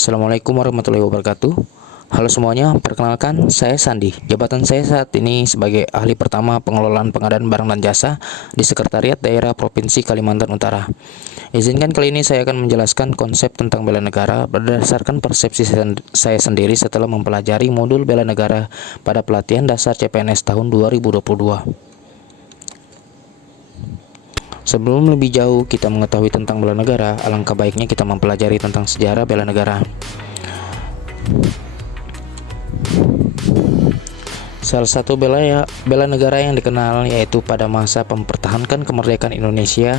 Assalamualaikum warahmatullahi wabarakatuh. Halo semuanya, perkenalkan saya Sandi. Jabatan saya saat ini sebagai ahli pertama pengelolaan pengadaan barang dan jasa di Sekretariat Daerah Provinsi Kalimantan Utara. Izinkan kali ini saya akan menjelaskan konsep tentang bela negara berdasarkan persepsi saya sendiri setelah mempelajari modul bela negara pada pelatihan dasar CPNS tahun 2022. Sebelum lebih jauh kita mengetahui tentang bela negara, alangkah baiknya kita mempelajari tentang sejarah bela negara. Salah satu bela negara yang dikenal yaitu pada masa mempertahankan kemerdekaan Indonesia,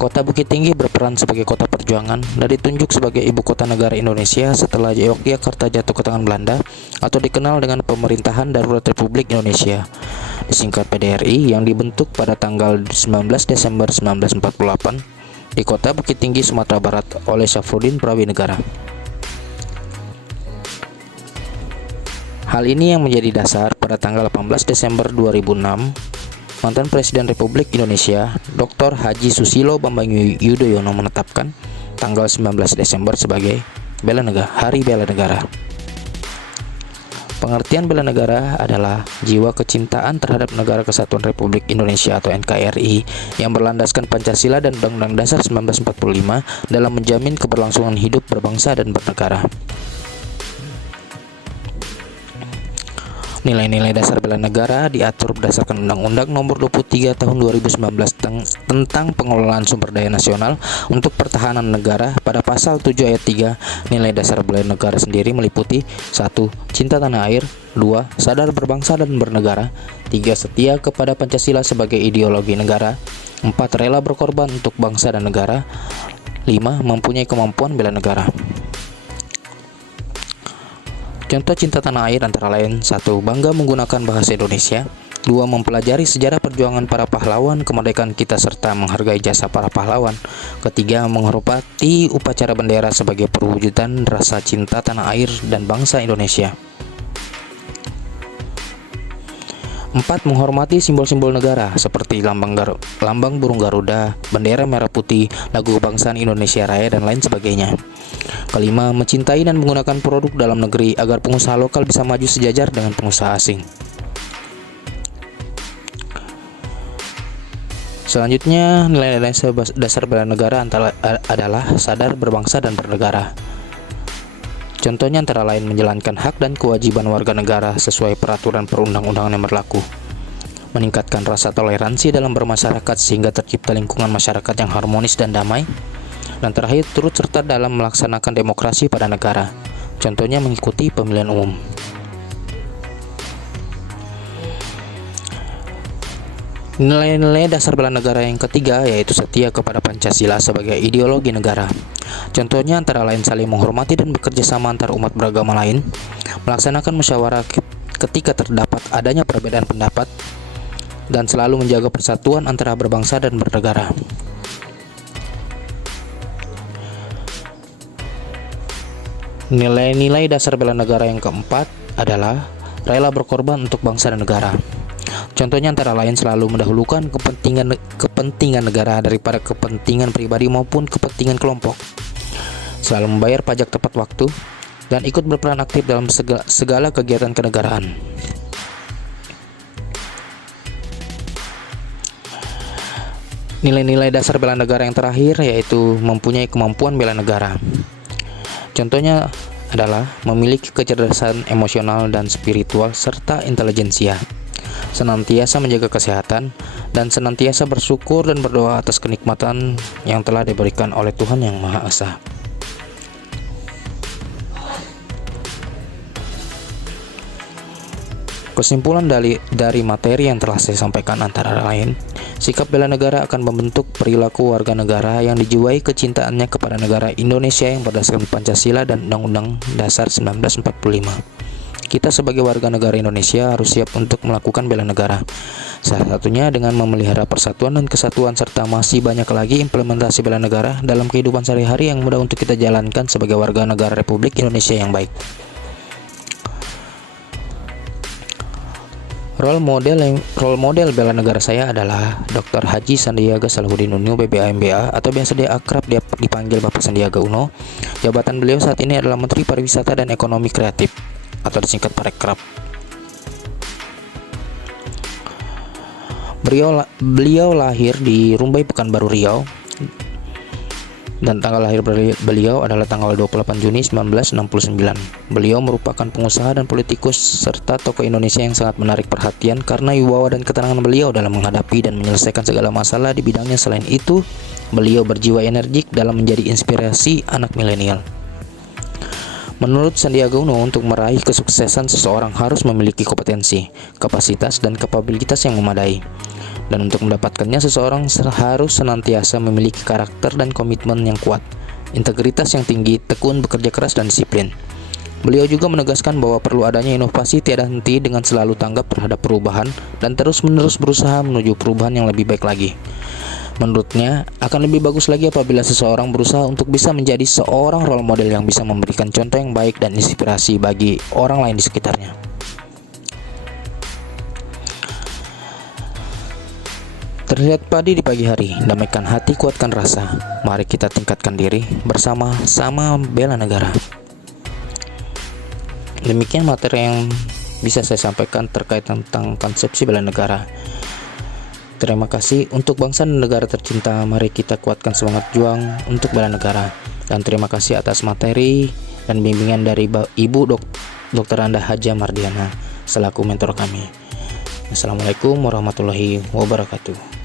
kota Bukit Tinggi berperan sebagai kota perjuangan dan ditunjuk sebagai ibu kota negara Indonesia setelah Yogyakarta jatuh ke tangan Belanda atau dikenal dengan Pemerintahan Darurat Republik Indonesia, disingkat PDRI, yang dibentuk pada tanggal 19 Desember 1948 di kota Bukit Tinggi, Sumatera Barat oleh Syafruddin Prawinegara. Hal ini yang menjadi dasar pada tanggal 18 Desember 2006, mantan Presiden Republik Indonesia, Dr. Haji Susilo Bambang Yudhoyono menetapkan tanggal 19 Desember sebagai Hari Bela Negara. Pengertian bela negara adalah jiwa kecintaan terhadap Negara Kesatuan Republik Indonesia atau NKRI yang berlandaskan Pancasila dan Undang-Undang Dasar 1945 dalam menjamin keberlangsungan hidup berbangsa dan bernegara. Nilai-nilai dasar bela negara diatur berdasarkan Undang-Undang Nomor 23 Tahun 2019 tentang pengelolaan sumber daya nasional untuk pertahanan negara. Pada pasal 7 ayat 3, nilai dasar bela negara sendiri meliputi 1. Cinta tanah air, 2. Sadar berbangsa dan bernegara, 3. Setia kepada Pancasila sebagai ideologi negara, 4. Rela berkorban untuk bangsa dan negara, 5. Mempunyai kemampuan bela negara. Contoh cinta tanah air antara lain: 1. Bangga menggunakan bahasa Indonesia, 2. Mempelajari sejarah perjuangan para pahlawan kemerdekaan kita serta menghargai jasa para pahlawan, 3. Menghormati upacara bendera sebagai perwujudan rasa cinta tanah air dan bangsa Indonesia, 4. Menghormati simbol-simbol negara seperti lambang burung Garuda, bendera merah putih, lagu kebangsaan Indonesia Raya, dan lain sebagainya. 5. Mencintai dan menggunakan produk dalam negeri agar pengusaha lokal bisa maju sejajar dengan pengusaha asing. Selanjutnya, nilai-nilai dasar bela negara adalah sadar berbangsa dan bernegara. Contohnya antara lain menjalankan hak dan kewajiban warga negara sesuai peraturan perundang-undangan yang berlaku, meningkatkan rasa toleransi dalam bermasyarakat sehingga tercipta lingkungan masyarakat yang harmonis dan damai, dan terakhir turut serta dalam melaksanakan demokrasi pada negara, contohnya mengikuti pemilihan umum. Nilai-nilai dasar bela negara yang ketiga yaitu setia kepada Pancasila sebagai ideologi negara. Contohnya antara lain saling menghormati dan bekerja sama antar umat beragama lain, melaksanakan musyawarah ketika terdapat adanya perbedaan pendapat, dan selalu menjaga persatuan antara berbangsa dan bernegara. Nilai-nilai dasar bela negara yang keempat adalah rela berkorban untuk bangsa dan negara. Contohnya antara lain selalu mendahulukan kepentingan negara daripada kepentingan pribadi maupun kepentingan kelompok, selalu membayar pajak tepat waktu, dan ikut berperan aktif dalam segala kegiatan kenegaraan. Nilai-nilai dasar bela negara yang terakhir yaitu mempunyai kemampuan bela negara. Contohnya adalah memiliki kecerdasan emosional dan spiritual serta intelijensia, senantiasa menjaga kesehatan, dan senantiasa bersyukur dan berdoa atas kenikmatan yang telah diberikan oleh Tuhan Yang Maha Esa. Kesimpulan dari materi yang telah saya sampaikan antara lain, sikap bela negara akan membentuk perilaku warga negara yang dijiwai kecintaannya kepada negara Indonesia yang berdasarkan Pancasila dan Undang-Undang Dasar 1945. Kita sebagai warga negara Indonesia harus siap untuk melakukan bela negara. Salah satunya dengan memelihara persatuan dan kesatuan, serta masih banyak lagi implementasi bela negara dalam kehidupan sehari-hari yang mudah untuk kita jalankan sebagai warga negara Republik Indonesia yang baik. Role model bela negara saya adalah Dr. Haji Sandiaga Salahuddin Uno, BBA atau biasa dia akrab dia dipanggil Bapak Sandiaga Uno. Jabatan beliau saat ini adalah Menteri Pariwisata dan Ekonomi Kreatif atau disingkat Parekraf. Beliau lahir di Rumbai, Pekanbaru, Riau, dan tanggal lahir beliau adalah tanggal 28 Juni 1969. Beliau merupakan pengusaha dan politikus serta tokoh Indonesia yang sangat menarik perhatian karena wibawa dan keterangan beliau dalam menghadapi dan menyelesaikan segala masalah di bidangnya. Selain itu, beliau berjiwa energik dalam menjadi inspirasi anak milenial. Menurut Sandiaga Uno, untuk meraih kesuksesan seseorang harus memiliki kompetensi, kapasitas, dan kapabilitas yang memadai. Dan untuk mendapatkannya, seseorang harus senantiasa memiliki karakter dan komitmen yang kuat, integritas yang tinggi, tekun, bekerja keras, dan disiplin. Beliau juga menegaskan bahwa perlu adanya inovasi tiada henti dengan selalu tanggap terhadap perubahan dan terus-menerus berusaha menuju perubahan yang lebih baik lagi. Menurutnya, akan lebih bagus lagi apabila seseorang berusaha untuk bisa menjadi seorang role model yang bisa memberikan contoh yang baik dan inspirasi bagi orang lain di sekitarnya. Terlihat padi di pagi hari, damaikan hati, kuatkan rasa. Mari kita tingkatkan diri bersama-sama bela negara. Demikian materi yang bisa saya sampaikan terkait tentang konsepsi bela negara. Terima kasih. Untuk bangsa dan negara tercinta, mari kita kuatkan semangat juang untuk bela negara. Dan terima kasih atas materi dan bimbingan dari Ibu Dr. Anda Haja Mardiana selaku mentor kami. Assalamualaikum warahmatullahi wabarakatuh.